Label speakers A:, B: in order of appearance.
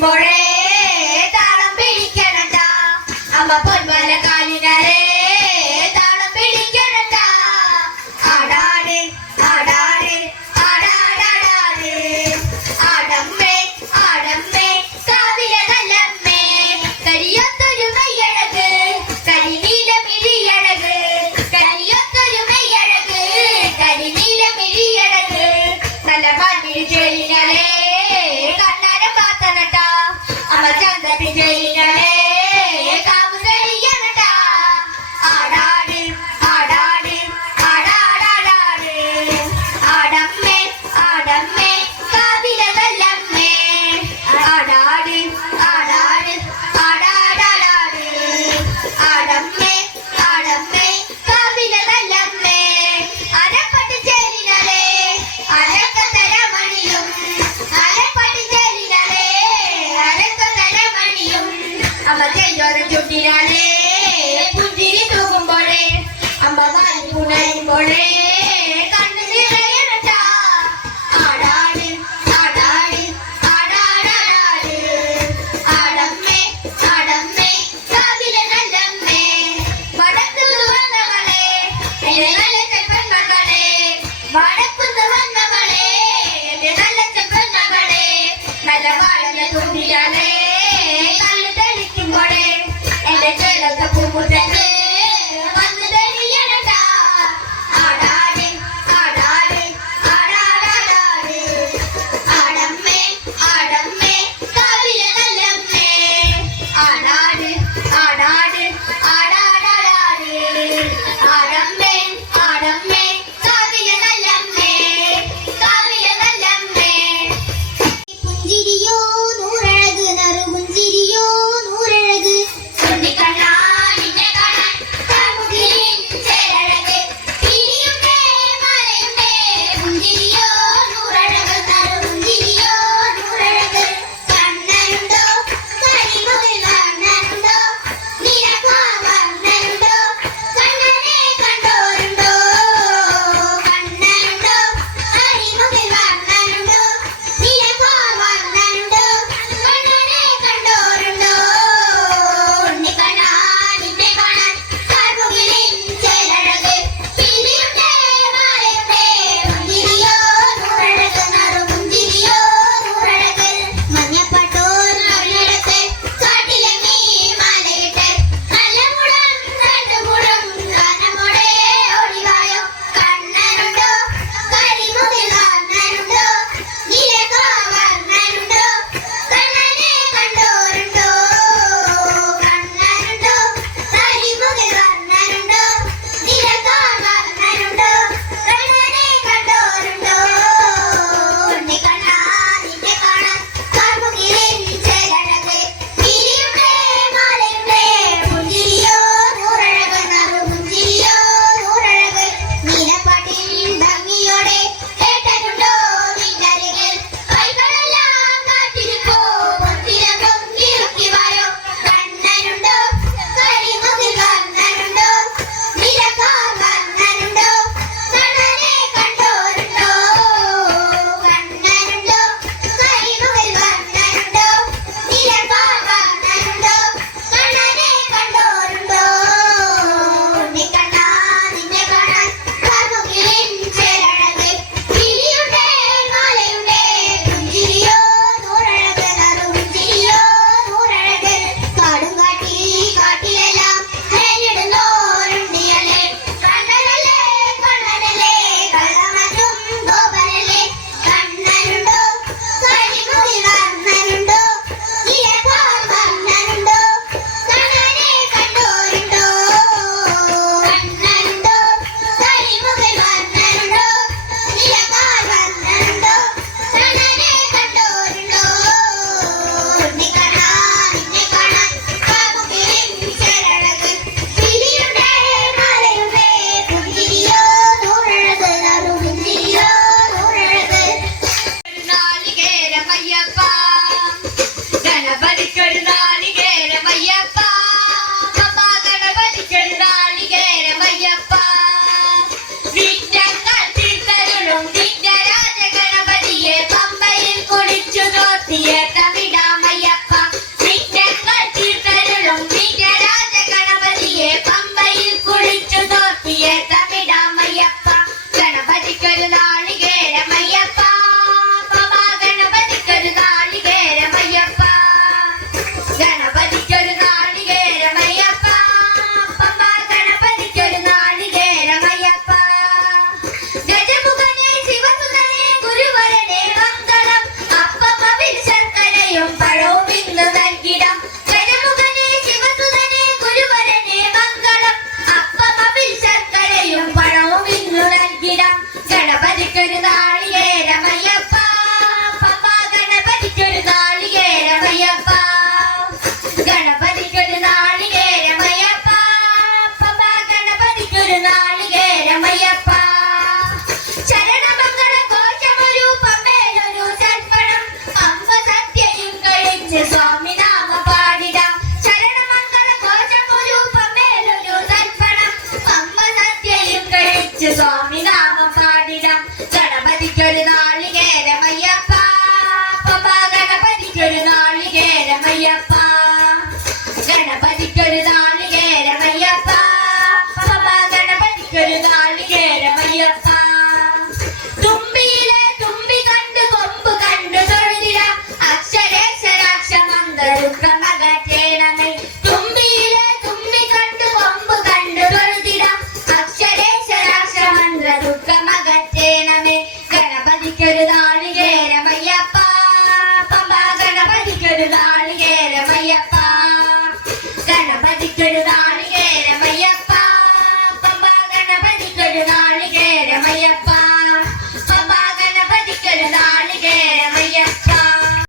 A: morning. പുഞ്ചിരി തൂകുമ്പോഴേ വാരി പുണരുമ്പോഴേ
B: キ Sukramagate